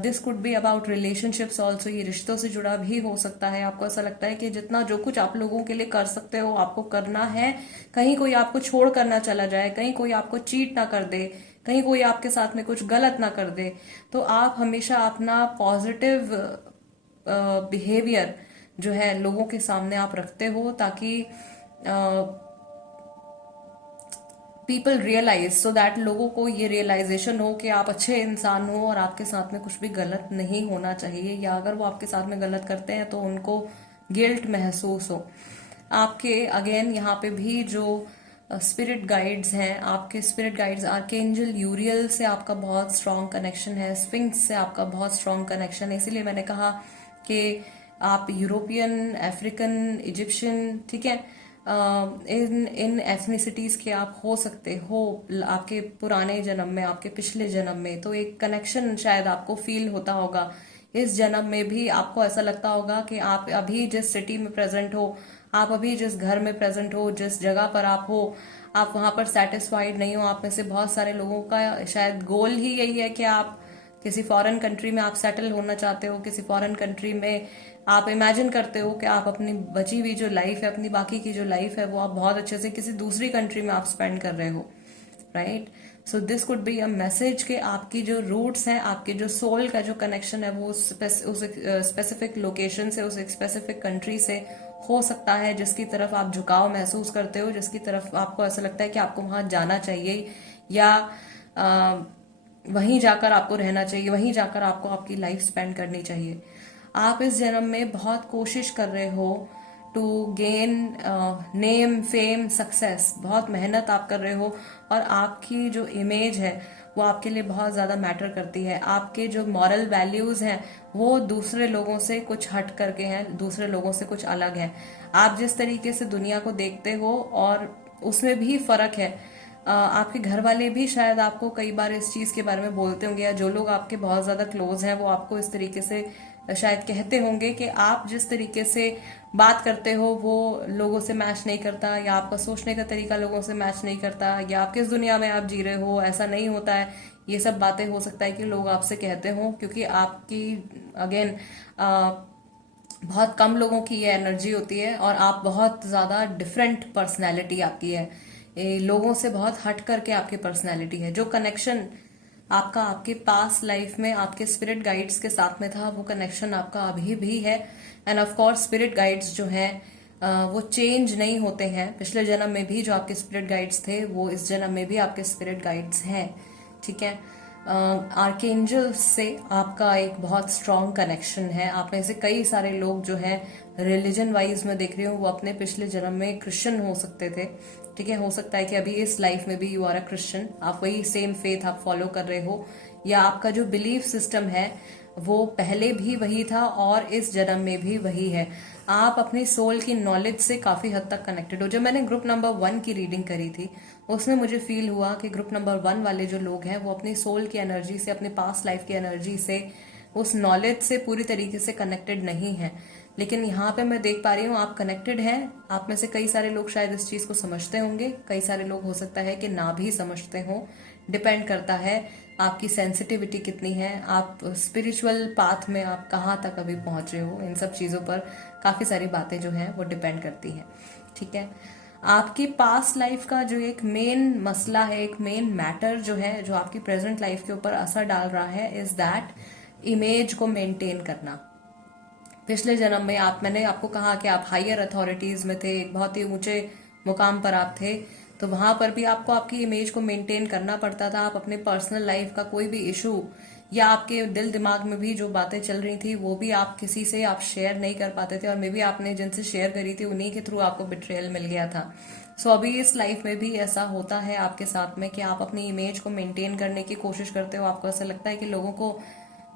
this could be about relationships also, ये रिश्तों से जुड़ा भी हो सकता है। आपको ऐसा लगता है कि जितना जो कुछ आप लोगों के लिए कर सकते हो आपको करना है, कहीं कोई आपको छोड़ कर ना चला जाए, कहीं कोई आपको चीट ना कर दे, कहीं कोई आपके साथ में कुछ गलत ना कर दे। तो आप हमेशा अपना पॉजिटिव बिहेवियर जो है लोगों के सामने आप रखते हो, ताकि पीपल रियलाइज, सो दैट लोगों को ये रियलाइजेशन हो कि आप अच्छे इंसान हो और आपके साथ में कुछ भी गलत नहीं होना चाहिए, या अगर वो आपके साथ में गलत करते हैं तो उनको गिल्ट महसूस हो। आपके अगेन यहाँ पे भी जो स्पिरिट गाइड्स हैं, आपके स्पिरिट गाइड्स आर्कएंजल यूरियल से आपका बहुत स्ट्रांग कनेक्शन है, स्फिंक्स से आपका बहुत स्ट्रांग कनेक्शन है। इसीलिए मैंने कहा कि आप यूरोपियन, अफ्रीकन, इजिप्शियन, ठीक है, इन इन एथनिसिटीज के आप हो सकते हो आपके पुराने जन्म में, आपके पिछले जन्म में। तो एक कनेक्शन शायद आपको फील होता होगा। इस जन्म में भी आपको ऐसा लगता होगा कि आप अभी जिस सिटी में प्रेजेंट हो, आप अभी जिस घर में प्रेजेंट हो, जिस जगह पर आप हो, आप वहां पर सेटिस्फाइड नहीं हो। आप में से बहुत सारे लोगों का शायद गोल ही यही है कि आप किसी फॉरेन कंट्री में आप सेटल होना चाहते हो, किसी फॉरेन कंट्री में आप इमेजिन करते हो कि आप अपनी बची हुई जो लाइफ है, अपनी बाकी की जो लाइफ है, वो आप बहुत अच्छे से किसी दूसरी कंट्री में आप स्पेंड कर रहे हो, right. So this could be a message कि आपकी जो रूट्स हैं, आपके जो सोल का जो कनेक्शन है, वो उस स्पेसिफिक लोकेशन से, उस एक स्पेसिफिक कंट्री से हो सकता है, जिसकी तरफ आप झुकाव महसूस करते हो, जिसकी तरफ आपको ऐसा लगता है कि आपको वहां जाना चाहिए, या वहीं जाकर आपको रहना चाहिए, वहीं जाकर आपको आपकी लाइफ स्पेंड करनी चाहिए। आप इस जन्म में बहुत कोशिश कर रहे हो to gain name, fame, success. बहुत मेहनत आप कर रहे हो, और आपकी जो इमेज है वो आपके लिए बहुत ज्यादा मैटर करती है। आपके जो मॉरल वैल्यूज हैं वो दूसरे लोगों से कुछ हट करके हैं, दूसरे लोगों से कुछ अलग है। आप जिस तरीके से दुनिया को देखते हो और उसमें भी फर्क है। आपके घर वाले भी शायद आपको कई बार इस चीज के बारे में बोलते होंगे, या जो लोग आपके बहुत ज्यादा क्लोज हैं वो आपको इस तरीके से शायद कहते होंगे कि आप जिस तरीके से बात करते हो वो लोगों से मैच नहीं करता, या आपका सोचने का तरीका लोगों से मैच नहीं करता, या आप किस दुनिया में आप जी रहे हो, ऐसा नहीं होता है। ये सब बातें हो सकता है कि लोग आपसे कहते हो, क्योंकि आपकी अगेन बहुत कम लोगों की ये एनर्जी होती है, और आप बहुत ज्यादा डिफरेंट पर्सनैलिटी आपकी है। लोगों से बहुत हट करके आपकी पर्सनैलिटी है। जो कनेक्शन आपका आपके पास लाइफ में आपके स्पिरिट गाइड्स के साथ में था, वो कनेक्शन आपका अभी भी है। End of course spirit guides जो हैं वो चेंज नहीं होते हैं। पिछले जन्म में भी जो आपके स्पिरिट गाइड्स थे वो इस जन्म में भी आपके स्पिरिट गाइड्स हैं, ठीक है। आर्कएंजल्स से आपका एक बहुत स्ट्रांग कनेक्शन है। आप में से कई सारे लोग जो हैं रिलीजन वाइज में देख रही हूँ, वो अपने पिछले जन्म में क्रिश्चियन हो सकते थे, ठीक है। हो सकता है कि अभी इस लाइफ में भी यू आर अ क्रिश्चियन, आप वही सेम फेथ आप फॉलो कर रहे हो, या आपका जो बिलीफ सिस्टम है वो पहले भी वही था और इस जन्म में भी वही है। आप अपनी सोल की नॉलेज से काफी हद तक कनेक्टेड हो। जब मैंने ग्रुप नंबर 1 की रीडिंग करी थी, उसमें मुझे फील हुआ कि ग्रुप नंबर 1 वाले जो लोग हैं वो अपनी सोल की एनर्जी से, अपने पास्ट लाइफ की एनर्जी से, उस नॉलेज से पूरी तरीके से कनेक्टेड नहीं है। लेकिन यहाँ पे मैं देख पा रही हूँ आप कनेक्टेड हैं। आप में से कई सारे लोग शायद इस चीज को समझते होंगे, कई सारे लोग हो सकता है कि ना भी समझते हो। डिपेंड करता है आपकी सेंसिटिविटी कितनी है, आप स्पिरिचुअल पाथ में आप कहाँ तक अभी पहुंचे हो। इन सब चीजों पर काफी सारी बातें जो हैं वो डिपेंड करती हैं, ठीक है। आपकी पास्ट लाइफ का जो एक मेन मसला है, एक मेन मैटर जो है, जो आपकी प्रेजेंट लाइफ के ऊपर असर डाल रहा है, इज दैट इमेज को मेंटेन करना। पिछले जन्म में मैंने आपको कहा कि आप हायर अथॉरिटीज में थे, एक बहुत ही ऊंचे मुकाम पर आप थे, तो वहां पर भी आपको आपकी इमेज को मेंटेन करना पड़ता था। आप अपने पर्सनल लाइफ का कोई भी इशू या आपके दिल दिमाग में भी जो बातें चल रही थी वो भी आप किसी से आप शेयर नहीं कर पाते थे, और मे बी आपने जिनसे शेयर करी थी उन्हीं के थ्रू आपको बिट्रेयल मिल गया था। सो अभी इस लाइफ में भी ऐसा होता है आपके साथ में कि आप अपनी इमेज को मेंटेन करने की कोशिश करते हो। आपको ऐसा लगता है कि लोगों को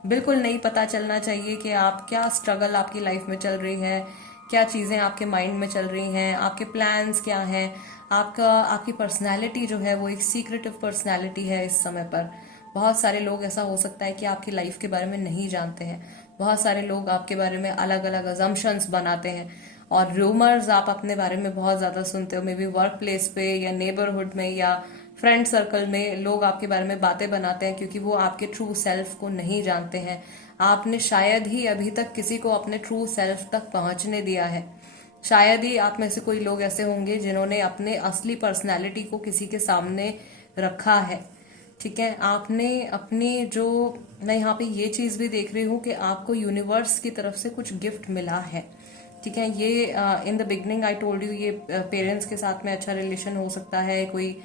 बिल्कुल नहीं पता चलना चाहिए कि आप क्या स्ट्रगल आपकी लाइफ में चल रही है, क्या चीजें आपके माइंड में चल रही हैं, आपके प्लान्स क्या हैं। आपकी पर्सनैलिटी जो है वो एक सीक्रेटिव पर्सनैलिटी है इस समय पर। बहुत सारे लोग ऐसा हो सकता है कि आपकी लाइफ के बारे में नहीं जानते हैं। बहुत सारे लोग आपके बारे में अलग अलग अजम्पशंस बनाते हैं, और रूमर्स आप अपने बारे में बहुत ज्यादा सुनते हो। मे बी वर्क प्लेस पे या नेबरहुड में या फ्रेंड सर्कल में लोग आपके बारे में बातें बनाते हैं, क्योंकि वो आपके ट्रू सेल्फ को नहीं जानते हैं। आपने शायद ही अभी तक किसी को अपने ट्रू सेल्फ तक पहुंचने दिया है। शायद ही आप में से कोई लोग ऐसे होंगे जिन्होंने अपने असली पर्सनैलिटी को किसी के सामने रखा है, ठीक है। आपने अपनी जो, मैं यहाँ पे ये चीज भी देख रही हूँ कि आपको यूनिवर्स की तरफ से कुछ गिफ्ट मिला है, ठीक है। ये in the beginning I told you, ये पेरेंट्स के साथ में अच्छा रिलेशन हो सकता है, कोई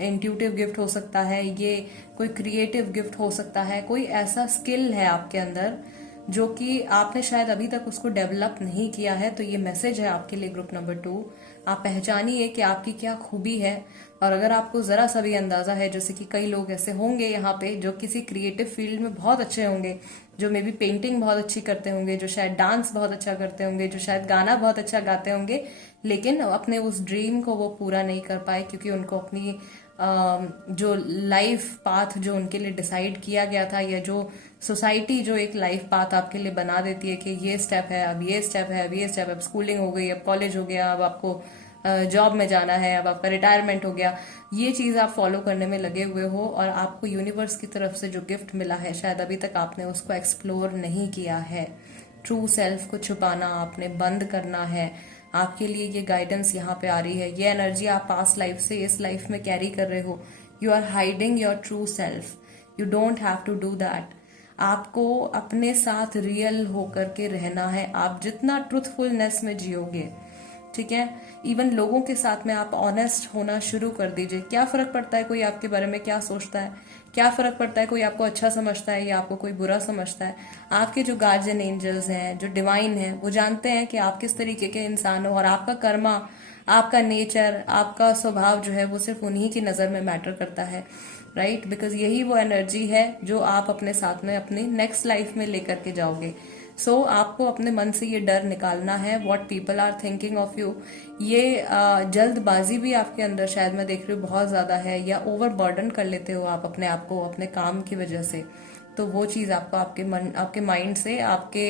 इंट्यूटिव गिफ्ट हो सकता है, ये कोई क्रिएटिव गिफ्ट हो सकता है, कोई ऐसा स्किल है आपके अंदर जो कि आपने शायद अभी तक उसको डेवलप नहीं किया है। तो ये मैसेज है आपके लिए ग्रुप नंबर 2। आप पहचानिए कि आपकी क्या खूबी है, और अगर आपको जरा सा भी अंदाजा है, जैसे कि कई लोग ऐसे होंगे यहाँ पे जो किसी क्रिएटिव फील्ड में बहुत अच्छे होंगे, जो मे बी पेंटिंग बहुत अच्छी करते होंगे, जो शायद डांस बहुत अच्छा करते होंगे, जो शायद गाना बहुत अच्छा गाते होंगे, लेकिन अपने उस ड्रीम को वो पूरा नहीं कर पाए क्योंकि उनको अपनी जो लाइफ पाथ जो उनके लिए डिसाइड किया गया था, या जो सोसाइटी जो एक लाइफ पाथ आपके लिए बना देती है कि ये स्टेप है, अब ये स्टेप है, अब ये स्टेप, अब स्कूलिंग हो गई, अब कॉलेज हो गया, अब आपको जॉब में जाना है, अब आपका रिटायरमेंट हो गया, ये चीज आप फॉलो करने में लगे हुए हो, और आपको यूनिवर्स की तरफ से जो गिफ्ट मिला है शायद अभी तक आपने उसको एक्सप्लोर नहीं किया है। ट्रू सेल्फ को छुपाना आपने बंद करना है। आपके लिए ये गाइडेंस यहाँ पे आ रही है, ये एनर्जी आप पास्ट लाइफ से इस लाइफ में कैरी कर रहे हो। You are hiding your true self, you don't have to do that. आपको अपने साथ रियल होकर के रहना है। आप जितना ट्रूथफुलनेस में जियोगे, ठीक है, इवन लोगों के साथ में आप ऑनेस्ट होना शुरू कर दीजिए। क्या फर्क पड़ता है कोई आपके बारे में क्या सोचता है, क्या फर्क पड़ता है कोई आपको अच्छा समझता है या आपको कोई बुरा समझता है। आपके जो गार्जियन एंजल्स हैं, जो डिवाइन हैं, वो जानते हैं कि आप किस तरीके के इंसान हो, और आपका कर्मा, आपका नेचर, आपका स्वभाव जो है वो सिर्फ उन्हीं की नजर में मैटर करता है, राइट। बिकॉज यही वो एनर्जी है जो आप अपने साथ में अपनी नेक्स्ट लाइफ में लेकर के जाओगे। सो आपको अपने मन से ये डर निकालना है, what people are thinking of you. ये जल्दबाजी भी आपके अंदर शायद मैं देख रही हूँ बहुत ज्यादा है, या ओवर बर्डन कर लेते हो आप अपने आप को अपने काम की वजह से। तो वो चीज आपको आपके माइंड से, आपके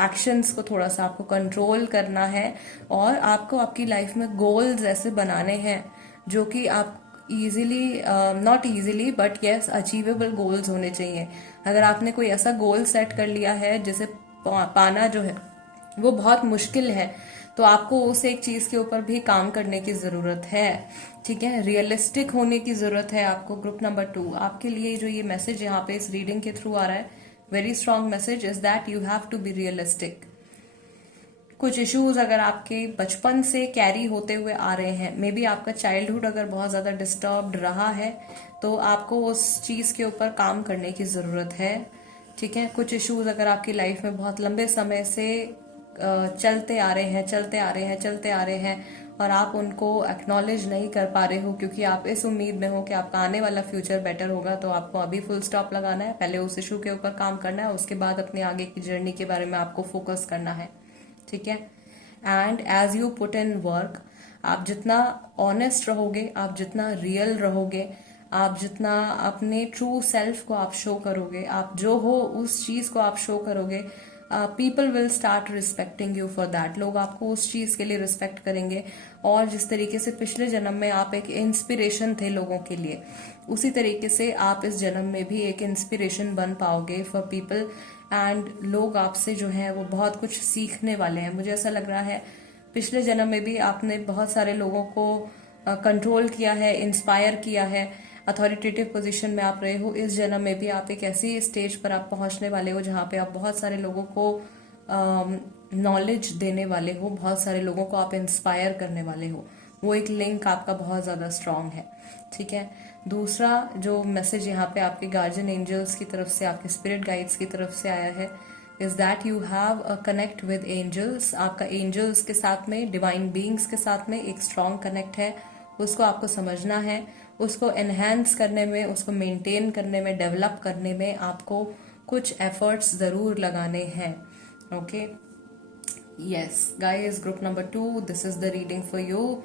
एक्शंस को थोड़ा सा आपको कंट्रोल करना है, और आपको आपकी लाइफ में गोल्स ऐसे बनाने हैं जो कि आप easily, not easily but yes achievable goals होने चाहिए। अगर आपने कोई ऐसा गोल सेट कर लिया है जिसे पाना जो है वो बहुत मुश्किल है, तो आपको उस एक चीज के ऊपर भी काम करने की जरूरत है, ठीक है। रियलिस्टिक होने की जरूरत है आपको। ग्रुप नंबर 2 आपके लिए जो ये मैसेज यहाँ पे इस रीडिंग के थ्रू आ रहा है, very strong message is that you have to be realistic. कुछ इश्यूज अगर आपके बचपन से कैरी होते हुए आ रहे हैं, मे बी आपका चाइल्डहुड अगर बहुत ज्यादा डिस्टर्ब्ड रहा है, तो आपको उस चीज के ऊपर काम करने की जरूरत है, ठीक है। कुछ इश्यूज अगर आपकी लाइफ में बहुत लंबे समय से चलते आ रहे हैं और आप उनको एक्नॉलेज नहीं कर पा रहे हो क्योंकि आप इस उम्मीद में हो कि आपका आने वाला फ्यूचर बेटर होगा, तो आपको अभी फुल स्टॉप लगाना है। पहले उस इशू के ऊपर काम करना है, उसके बाद अपने आगे की जर्नी के बारे में आपको फोकस करना है, ठीक है। And as you put in work, आप जितना ऑनेस्ट रहोगे, आप जितना रियल रहोगे, आप जितना अपने ट्रू सेल्फ को आप शो करोगे, आप जो हो उस चीज को आप शो करोगे, people will start respecting you for that. लोग आपको उस चीज के लिए रिस्पेक्ट करेंगे, और जिस तरीके से पिछले जन्म में आप एक इंस्पिरेशन थे लोगों के लिए, उसी तरीके से आप इस जन्म में भी एक इंस्पिरेशन बन पाओगे फॉर पीपल। एंड लोग आपसे जो है वो बहुत कुछ सीखने वाले हैं। मुझे ऐसा लग रहा है पिछले जन्म में भी आपने बहुत सारे लोगों को कंट्रोल किया है, इंस्पायर किया है, अथॉरिटेटिव पोजीशन में आप रहे हो। इस जन्म में भी आप एक ऐसी स्टेज पर आप पहुंचने वाले हो जहां पे आप बहुत सारे लोगों को नॉलेज देने वाले हो, बहुत सारे लोगों को आप इंस्पायर करने वाले हो। वो एक लिंक आपका बहुत ज्यादा स्ट्रांग है, ठीक है। दूसरा जो मैसेज यहाँ पे आपके गार्जियन एंजल्स की तरफ से, आपके स्पिरिट गाइड्स की तरफ से आया है, is that you have a connect with angels. आपका एंजल्स के साथ में, डिवाइन बीइंग्स के साथ में एक स्ट्रांग कनेक्ट है। उसको आपको समझना है, उसको एनहेंस करने में, उसको मेंटेन करने में, डेवलप करने में आपको कुछ एफर्ट्स जरूर लगाने हैं, okay. Yes guys, group number 2, this is the reading for you.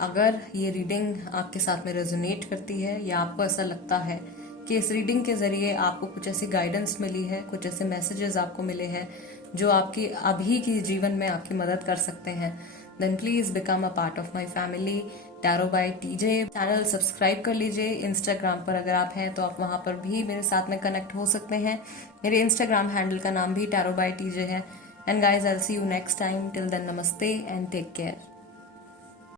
अगर ये रीडिंग आपके साथ में रेजोनेट करती है, या आपको ऐसा लगता है कि इस रीडिंग के जरिए आपको कुछ ऐसी गाइडेंस मिली है, कुछ ऐसे मैसेजेस आपको मिले हैं जो आपकी अभी की जीवन में आपकी मदद कर सकते हैं, then please become a part of my family tarot by TJ. Channel subscribe कर लीजिए। इंस्टाग्राम पर अगर आप हैं तो आप वहां पर भी मेरे साथ में कनेक्ट हो सकते हैं। मेरे इंस्टाग्राम हैंडल का नाम भी टैरो बाय टीजे है। And guys, I will see you next time. Till then, नमस्ते एंड टेक केयर।